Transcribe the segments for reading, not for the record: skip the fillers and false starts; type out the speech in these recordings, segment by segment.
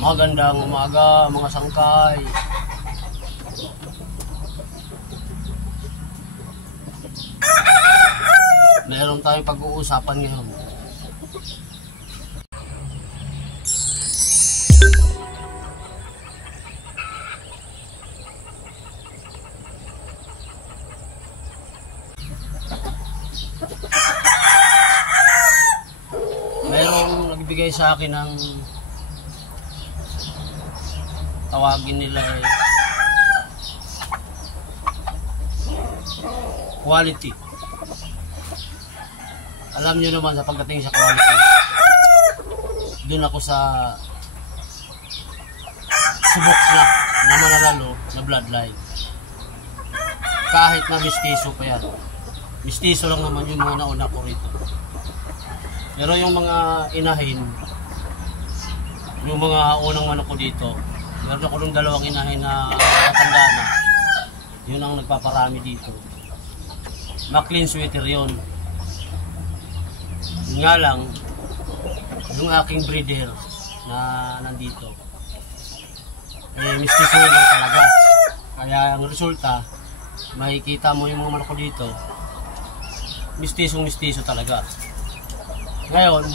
Magandang umaga mga sangkay. Meron tayong pag-uusapan ngayon. Merong nagbigay sa akin ng tawagin nila quality. Alam nyo naman sa pagdating sa quality, dun ako sa subok na mananalo na bloodline. Kahit na mistiso pa yan. Mistiso lang naman yung mga nauna ko rito. Pero yung mga inahin, yung mga unang manok ko dito, meron ako ng dalawang inahin na matanda na. Yun ang nagpaparami dito. McLean sweater yun. Yun nga lang, yung aking breeder na nandito, mistiso lang talaga. Kaya ang resulta, makikita mo yung mga manok ko dito, mistiso talaga. Ngayon,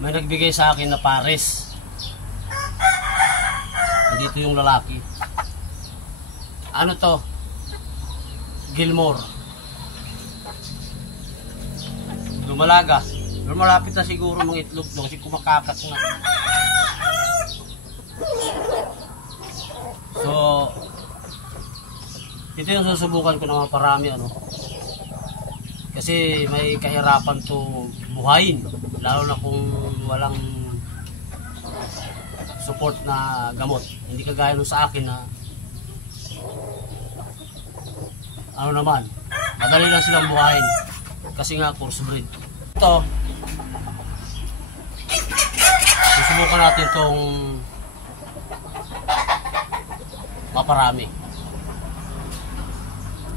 may nagbigay sa akin na pares. Dito yung lalaki. Ano to? Gilmore. Lumalaga. Pero malapit na siguro mga itlog doon kasi kumakakak na. So, ito yung susubukan ko na maparami ano. Kasi may kahirapan to buhayin. Lalo na kung walang support na gamot. Hindi kagaya nung sa akin na ano naman, madali lang silang buhayin kasi nga course breed. Ito, susubukan natin itong maparami.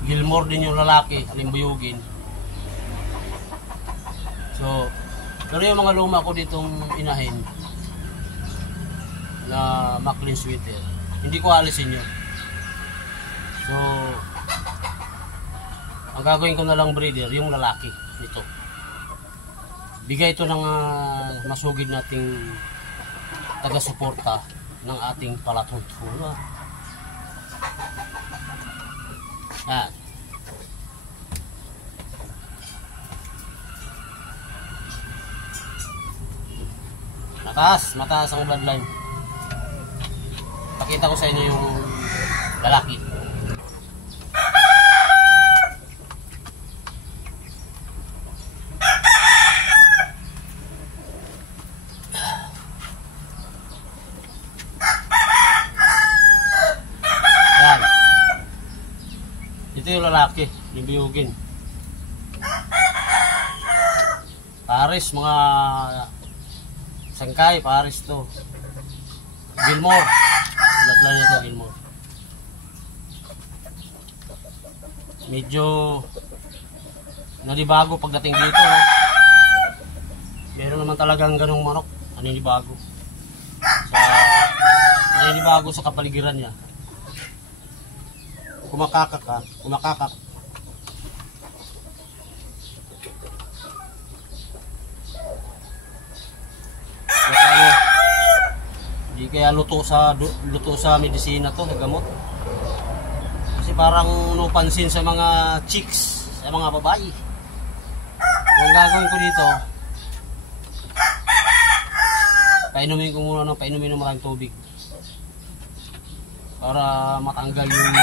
Gilmore din yung lalaki, alimbuyugin. So, pero yung mga luma ko ditong inahin na McLean sweater, hindi ko alisin yun. So, ang gagawin ko na lang breeder, yung lalaki nito. Bigay ito ng masugid nating taga-suporta ng ating palatuntunan. Yan. Mataas ang bloodline. Pakita ko sa inyo yung lalaki. Yan. Ito yung lalaki, yung biyugin. Pares, mga sangkay, pares to. Gilmore. Bloodline nito, Gilmore. Medyo nalibago pagdating dito. Meron naman talagang ganong manok. Naninibago. Naninibago sa kapaligiran niya. Kumakakak ha. Kumakakak. Hindi kaya luto sa medisina to, sa gamot. Kasi parang no pansin sa mga chicks, sa mga babae. Ang gagawin ko dito, painumin ko muna ng maraming tubig para matanggal yung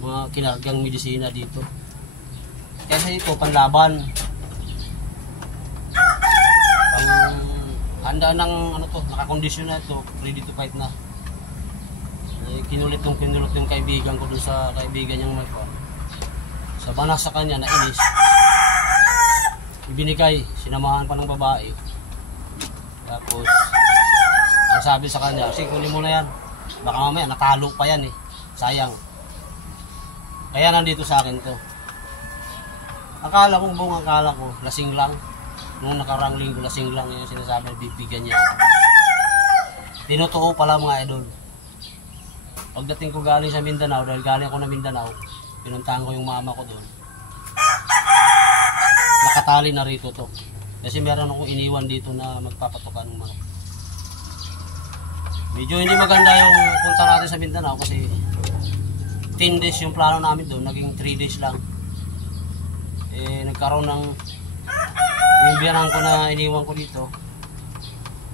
mga kinargang medisina dito. Kasi ito panlaban. Handa ng ano to, nakakondisyon na ito, ready to fight na. Kinulit yung kaibigan ko dun sa kaibigan niyang may phone. Sa banas sa kanya na inis, ibinigay, sinamahan pa ng babae. Tapos ang sabi sa kanya, sige kunin mo na yan, baka mamaya natalo pa yan sayang. Kaya nandito sa akin to. Akala ko lasing lang. Nung nakarang linggo, lasing lang yung sinasabi, bibigyan niya. Tinutuo pala mga idol. Pagdating ko galing sa Mindanao, dahil galing ako na Mindanao, pinuntahan ko yung mama ko doon. Nakatali na rito to. Kasi meron akong iniwan dito na magpapatukan ng manok. Medyo hindi maganda yung punta natin sa Mindanao kasi 10 days yung plano namin doon, naging 3 days lang. Nagkaroon ng yung biyanan ko na iniwan ko dito.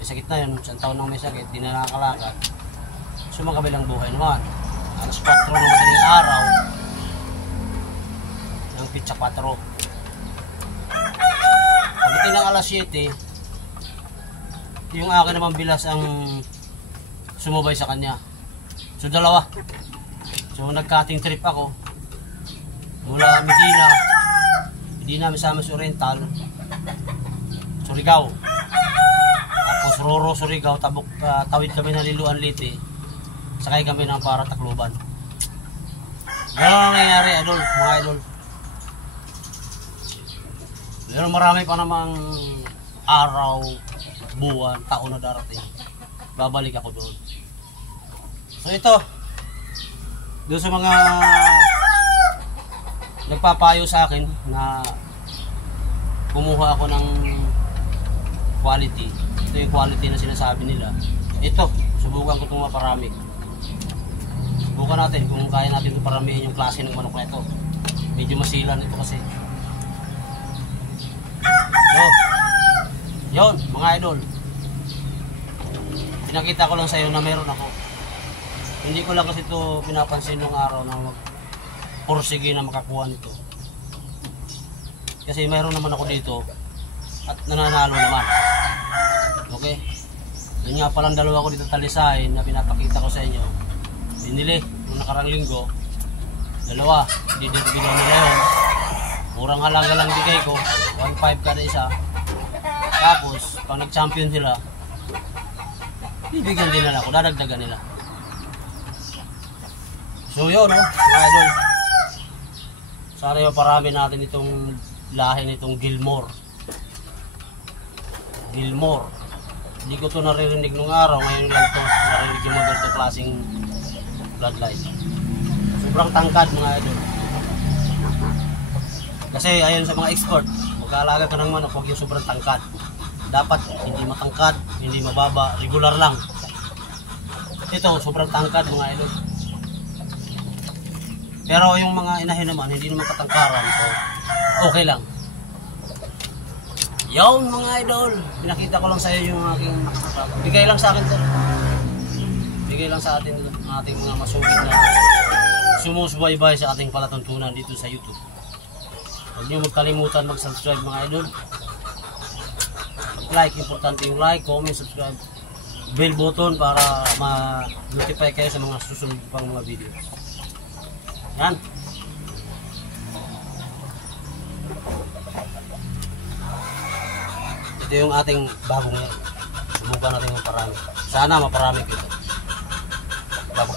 May sakit na yun, isang taon nang may sakit, di na nakakalakad. Sumakabilang buhay naman. Alas 4 ng madaling araw ng pizza 4. Pagdating ng alas 7, yung akin naman bilas ang sumubay sa kanya. So dalawa. So nag-cutting trip ako mula Medina Misamis Oriental, Surigao. Tapos Roro, Surigao, tawid kami ng Liloan, Leyte. Sakay kami ng para Tacloban. Ganun ang nangyayari, idol, mga idol. Pero marami pa namang araw, buwan, taon na darating. Babalik ako doon. So ito, doon sa mga nagpapayo sa akin na kumuha ako ng quality. Ito yung quality na sinasabi nila. Ito, subukan ko itong maparami. Subukan natin kung kaya natin ito paramihin yung klase ng manok na ito. Medyo masilan ito kasi. So, yun mga idol. Pinakita ko lang sa iyo na meron ako. Hindi ko lang kasi ito pinapansin nung araw na magpursige na makakuha nito. Kasi mayroon naman ako dito at nananalo naman. Okay? Yun nga palang dalawa ko dito talisahin na pinapakita ko sa inyo. Binili nung nakarang linggo. Dalawa. Hindi dito ginawa nila yun. Murang halaga lang bigay ko. 1.5 kada isa. Tapos, pag nag-champion sila, bibigyan din nila ako. Dadagdagan nila. So yun, no? Mga idol. Sana yung parami natin itong lahi nitong Gilmore. Gilmore. Hindi ko ito naririnig nung araw. Ngayon lang ito. Narinig yung mga ganito klaseng bloodline. Sobrang tangkad mga idol. Kasi ayon sa mga expert, mag-aalaga ka ng manok, huwag yung sobrang tangkad. Dapat hindi matangkad, hindi mababa, regular lang. Ito, sobrang tangkad mga idol. Pero yung mga inahin naman, hindi naman katangkaran. So, okay lang. Yon mga idol, pinakita ko lang sa iyo yung aking bigay lang sa akin to. Bigay lang sa atin ating mga masugid na sumusubaybay sa ating palatuntunan dito sa YouTube. Huwag niyo magkalimutan mag-subscribe mga idol. Like, importante yung like, comment, subscribe. Bell button para ma-notify kayo sa mga susunod pang mga video. Yan. Ito yung ating bagong yan. Subukan natin maparami. Sana maparami ko ito. Baba.